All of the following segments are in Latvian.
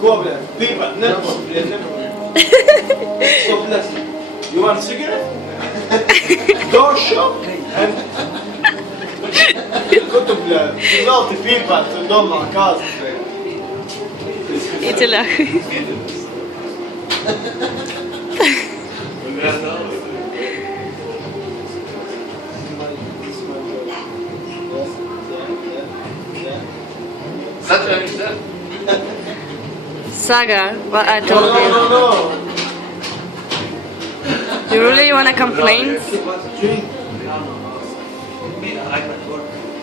Go, блядь. Пиво. Never, блядь, never. Stop listening. You want cigarette? Door shop? And... Кто-то, блядь, сказал ты пиво, ты дома оказывается. Иди ляг. Saga, what I told you. No. You really wanna complain?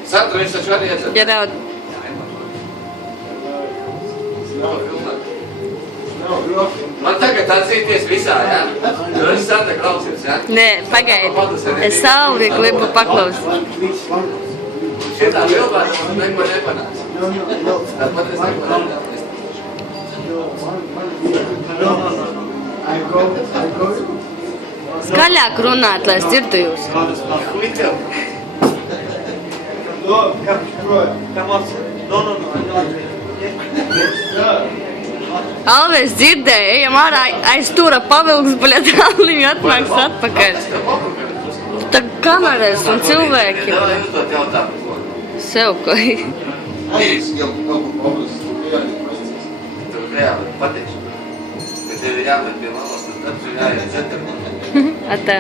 Sandra, viņš taču arī iedzer. Get out. Man tagad atzīties visā, jā? Jo es Sandra klausies, jā? Nē, pagaidi. Es salvi gribu paklausīt. Šitā vilbā neko nepanāks. Tāpat es neko nepanāks. Skaļāk runāt, lai es dzirdu jūs. No, come on. No. Alvi, es dzirdēju, ejam ārā aiz stūra pavilks, bļat, Alviņu atnāks atpakaļ. Tā kameras un cilvēki. Davai uzdot jautājumu. Sev, ko. Tev reāli patīk. Bet tev ir jābūt pie malas, tad tev jāiet centrumā. Atā.